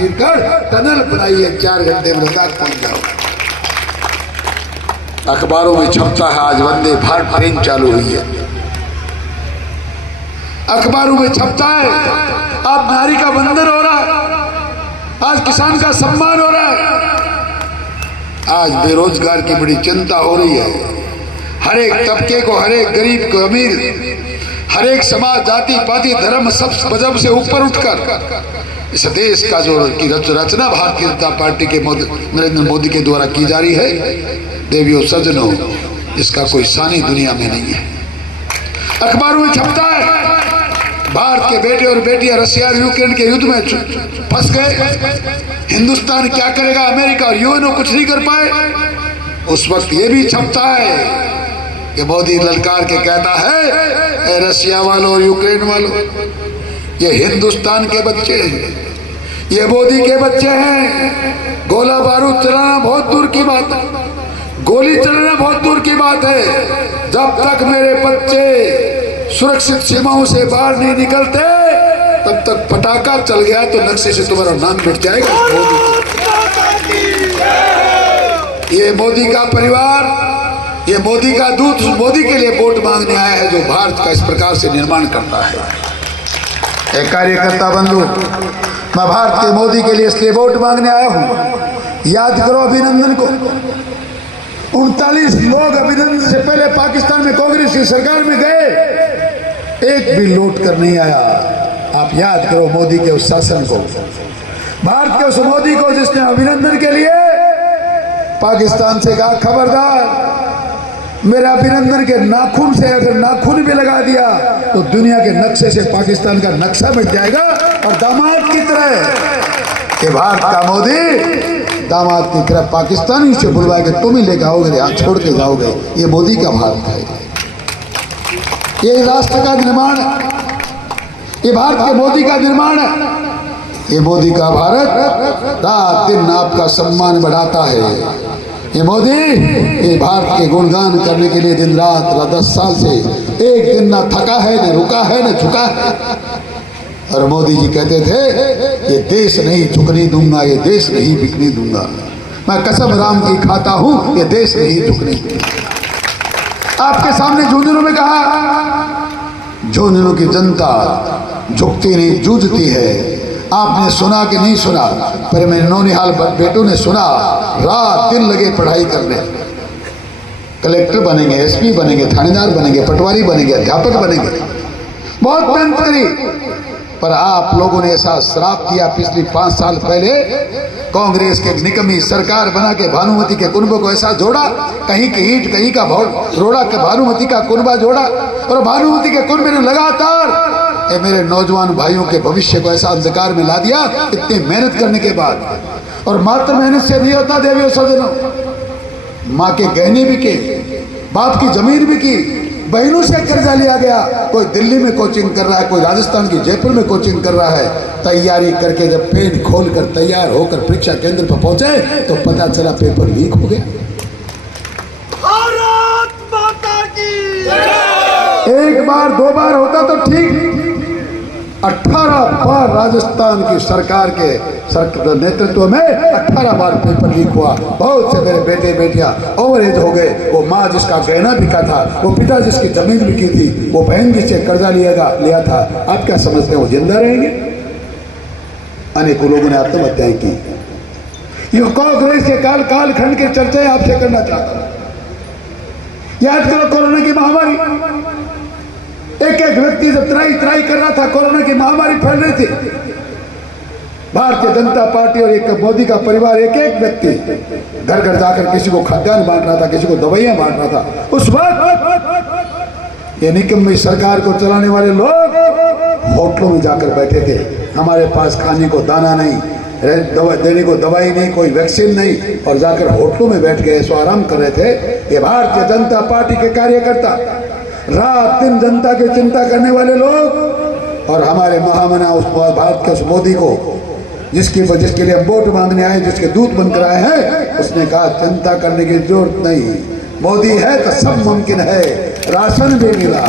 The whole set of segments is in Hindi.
चीर कर टनल बनाई है, 4 घंटे में लद्दाख पहुंच जाओ। अखबारों में छपता है आज वंदे भारत ट्रेन चालू हुई है, अखबारों में छपता है आज नारी का वंदन हो रहा है, आज किसान का सम्मान हो रहा है, आज बेरोजगार की बड़ी चिंता हो रही है। हर एक तबके को, हर एक गरीब को, अमीर, हर एक समाज, जाति पाति धर्म सब मजहब से ऊपर उठकर इस देश का जो की रचना भारतीय जनता पार्टी के नरेंद्र मोदी के द्वारा की जा रही है, देवियों सज्जनों, इसका कोई सानी दुनिया में नहीं है। अखबारों में छपता है भारत के बेटे और बेटियां रशिया और यूक्रेन के युद्ध में फंस गए, हिंदुस्तान क्या करेगा, अमेरिका और यूएनओ कुछ नहीं कर पाए। उस वक्त ये भी छपता है कि मोदी ललकार के कहता है रशिया वालों और यूक्रेन वालों, ये हिंदुस्तान के बच्चे हैं, ये मोदी के बच्चे हैं। गोला बारूद चलाना बहुत दूर की बात है, गोली चलाना बहुत दूर की बात है। जब तक मेरे बच्चे सुरक्षित सीमाओं से बाहर नहीं निकलते तब तक पटाखा चल गया तो नक्शे से तुम्हारा नाम मिट जाएगा। ये मोदी का परिवार, ये मोदी का दूत मोदी के लिए वोट मांगने आया है, जो भारत का इस प्रकार से निर्माण करता है। एक कार्यकर्ता बंधु, मैं भारत के मोदी के लिए इसलिए वोट मांगने आया हूं। याद करो अभिनंदन को, 39 लोग अभिनंदन से पहले पाकिस्तान में कांग्रेस की सरकार में गए, एक भी लौट कर नहीं आया। आप याद करो मोदी के उस शासन को, भारत के उस मोदी को जिसने अभिनंदन के लिए पाकिस्तान से कहा खबरदार, मेरा अभिनंदन के नाखून से अगर नाखून भी लगा दिया तो दुनिया के नक्शे से पाकिस्तान का नक्शा मिट जाएगा। और दामाद की तरह ये भारत का मोदी दामाद की तरह पाकिस्तानी से बुलवा के तुम ही लेके आओगे, यहाँ छोड़ के जाओगे। ये मोदी का भारत है, ये राष्ट्र का निर्माण है, ये भारत के मोदी का निर्माण है। ये मोदी का भारत रात दिन आपका सम्मान बढ़ाता है। ये मोदी ये भारत के गुणगान करने के लिए दिन रात 10 साल से एक दिन ना थका है, न रुका है, न झुका है। और मोदी जी कहते थे ये देश नहीं झुकने दूंगा, ये देश नहीं बिकने दूंगा, मैं कसम राम की खाता हूं, ये देश नहीं झुकने दूंगा। आपके सामने झुंझुनू में कहा, झुंझुनू की जनता झुकती नहीं जूझती है। आपने सुना कि नहीं सुना, पर मेरे नौनिहाल बेटों ने सुना, रात दिन लगे पढ़ाई करने, कलेक्टर बनेंगे, एसपी बनेंगे, थानेदार बनेंगे, पटवारी बनेंगे, अध्यापक बनेंगे, बहुत मेहनत करी। पर आप लोगों ने ऐसा श्राप दिया पिछले 5 साल पहले, कांग्रेस के निकम्मी सरकार बना के भानुमति के कुनबे को ऐसा जोड़ा, कहीं की ईंट कहीं का रोड़ा के भानुमति का कुनबा जोड़ा, और भानुमति के कुनबे ने लगातार मेरे नौजवान भाइयों के भविष्य को ऐसा अंधकार में ला दिया इतनी मेहनत करने के बाद। और मात्र मेहनत से नहीं होता देवियों सज्जनों, माँ के गहने भी के, बाप की जमीन भी की, बहनों से कर्जा लिया गया। कोई दिल्ली में कोचिंग कर रहा है, कोई राजस्थान की जयपुर में कोचिंग कर रहा है। तैयारी करके जब पेन खोलकर तैयार होकर परीक्षा केंद्र पर पहुंचे तो पता चला पेपर लीक हो गया। भारत माता की एक बार 2 बार होता तो ठीक, 18 बार राजस्थान की सरकार के नेतृत्व में 18 बार पेपर लीक हुआ। बहुत से मेरे बेटे बेटियां ओवर एज हो गए। वो माँ जिसका गहना बिका था, वो पिता जिसकी जमीन बिकी थी, वो बहन जिससे कर्जा लिया था, आप क्या समझते हैं वो जिंदा रहेंगे? अनेकों लोगों ने आत्महत्याएं की। ये कांग्रेस के कालखंड के चर्चा आपसे करना चाहता हूं। याद करो कोरोना की महामारी, एक एक व्यक्ति जब त्राई कर रहा था, कोरोना की महामारी फैल रही थी, भारतीय जनता पार्टी और एक मोदी का परिवार एक एक व्यक्ति घर घर जाकर किसी को खाद्यान्न बांट रहा था, किसी को दवाइयां बांट रहा था। उस वक्त ये निकम्मी सरकार को चलाने वाले लोग होटलों में जाकर बैठे थे। हमारे पास खाने को दाना नहीं, देने को दवाई नहीं, कोई वैक्सीन नहीं, और जाकर होटलों में बैठ गए, सो आराम कर रहे थे। ये भारतीय जनता पार्टी के कार्यकर्ता, रात दिन जनता की चिंता करने वाले लोग, और हमारे महामना उस भारत के उस मोदी को जिसके लिए वोट मांगने आए, जिसके दूत बनकर आए हैं, उसने कहा चिंता करने की जरूरत नहीं, मोदी है तो सब मुमकिन है। राशन भी मिला,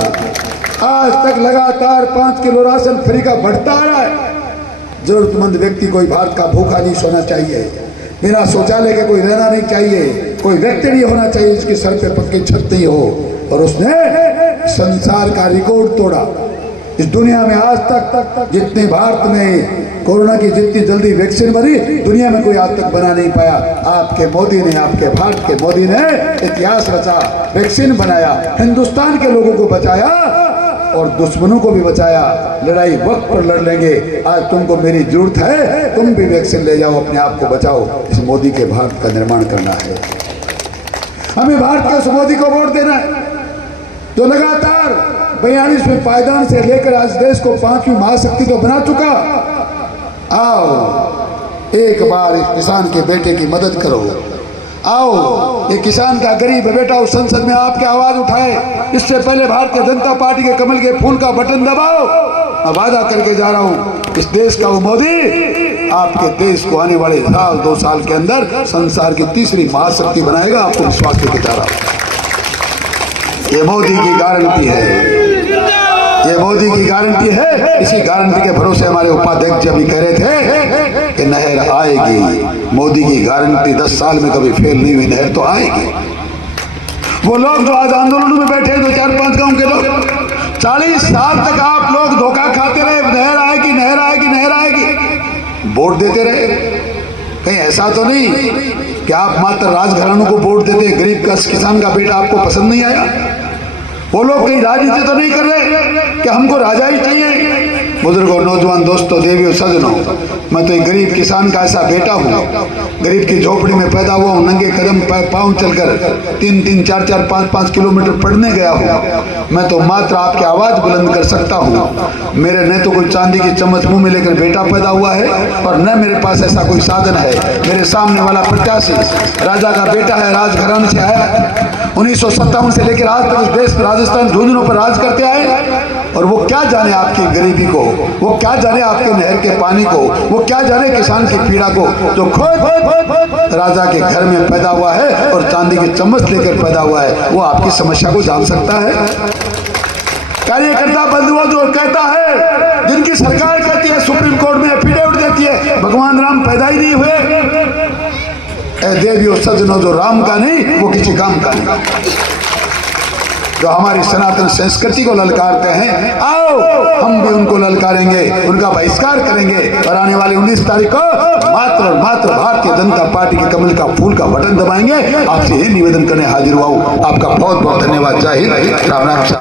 आज तक लगातार 5 किलो राशन फ्री का बढ़ता आ रहा है। जरूरतमंद व्यक्ति कोई भारत का भूखा नहीं सोना चाहिए, बिना शौचालय के कोई रहना नहीं चाहिए, कोई व्यक्ति नहीं होना चाहिए जिसके सर पे पक्की छत नहीं हो। और उसने संसार का रिकॉर्ड तोड़ा। इस दुनिया में आज तक जितने भारत में कोरोना की जितनी जल्दी वैक्सीन बनी, दुनिया में कोई आज तक बना नहीं पाया। आपके मोदी ने, आपके भारत के मोदी ने इतिहास रचा, वैक्सीन बनाया, हिंदुस्तान के लोगों को बचाया और दुश्मनों को भी बचाया। लड़ाई वक्त पर लड़ लेंगे। आज तुमको मेरी जरूरत है, तुम भी वैक्सीन ले जाओ, अपने आप को बचाओ। इस मोदी के भारत का निर्माण करना है। हमें भारत के उस मोदी को वोट देना है जो लगातार 42वें पायदान से लेकर आज देश को 5वीं महाशक्ति तो बना चुका। आओ एक बार इस किसान के बेटे की मदद करो। आओ ये किसान का गरीब बेटा उस संसद में आपकी आवाज उठाए। इससे पहले भारतीय जनता पार्टी के कमल के फूल का बटन दबाओ। मैं वादा करके जा रहा हूं, इस देश का वो मोदी आपके देश को आने वाले साल 2 साल के अंदर संसार की 3री महाशक्ति बनाएगा। आपको विश्वास देके जा रहा हूं। ये मोदी की गारंटी है, ये मोदी की गारंटी है। इसी गारंटी के भरोसे हमारे उपाध्यक्ष अभी कह रहे थे कि नहर आएगी। मोदी की गारंटी 10 साल में कभी फेल नहीं हुई, नहर तो आएगी। वो लोग जो आज आंदोलन में बैठे 2-4-5 गांव के लोग, 40 साल तक आप लोग धोखा खाते रहे, नहर आएगी, नहर आएगी, नहर आएगी, वोट देते रहे। कहीं ऐसा तो नहीं कि आप मात्र राजघरानों को वोट देते, गरीब का किसान का बेटा आपको पसंद नहीं आया? वो लोग कहीं राजनीति तो नहीं कर रहे कि हमको राजा ही चाहिए। बुजुर्गों, नौजवान दोस्तों, देवियों, सज्जनों, मैं तो एक गरीब किसान का ऐसा बेटा हूँ। गरीब की झोपड़ी में पैदा हुआ हूँ। नंगे कदम पाँव चलकर 3-3, 4-4, 5-5 किलोमीटर पढ़ने गया हूँ। मैं तो मात्र आपकी आवाज बुलंद कर सकता हूँ। मेरे न तो कोई चांदी की चम्मच मुंह में लेकर बेटा पैदा हुआ है और न मेरे पास ऐसा कोई साधन है। मेरे सामने वाला प्रत्याशी राजा का बेटा है, राजघराने से आया। 1957 से लेकर आज तक इस देश में राजस्थान झुंझुनों पर राज करते आए। और वो क्या जाने आपकी गरीबी को, वो क्या जाने आपके नहर के पानी को, वो क्या जाने किसान की पीड़ा को, जो खुद राजा के घर में पैदा हुआ है और चांदी की चम्मच लेकर पैदा हुआ है, वो आपकी समस्या को जान सकता है। कार्यकर्ता बंधुओं जो कहता है, जिनकी सरकार कहती है, सुप्रीम कोर्ट में एफिडेविट देती है भगवान राम पैदा ही नहीं हुए। देवियों, सज्जनों, जो राम का नहीं वो किसी काम का नहीं। जो हमारी सनातन संस्कृति को ललकारते हैं, आओ हम भी उनको ललकारेंगे, उनका बहिष्कार करेंगे। और आने वाली 19 तारीख को मात्र और मात्र भारतीय जनता पार्टी के कमल का फूल का बटन दबाएंगे। आपसे ये निवेदन करने हाजिर हुआ हूं। आपका बहुत बहुत धन्यवाद। जय हिंद, राम राम।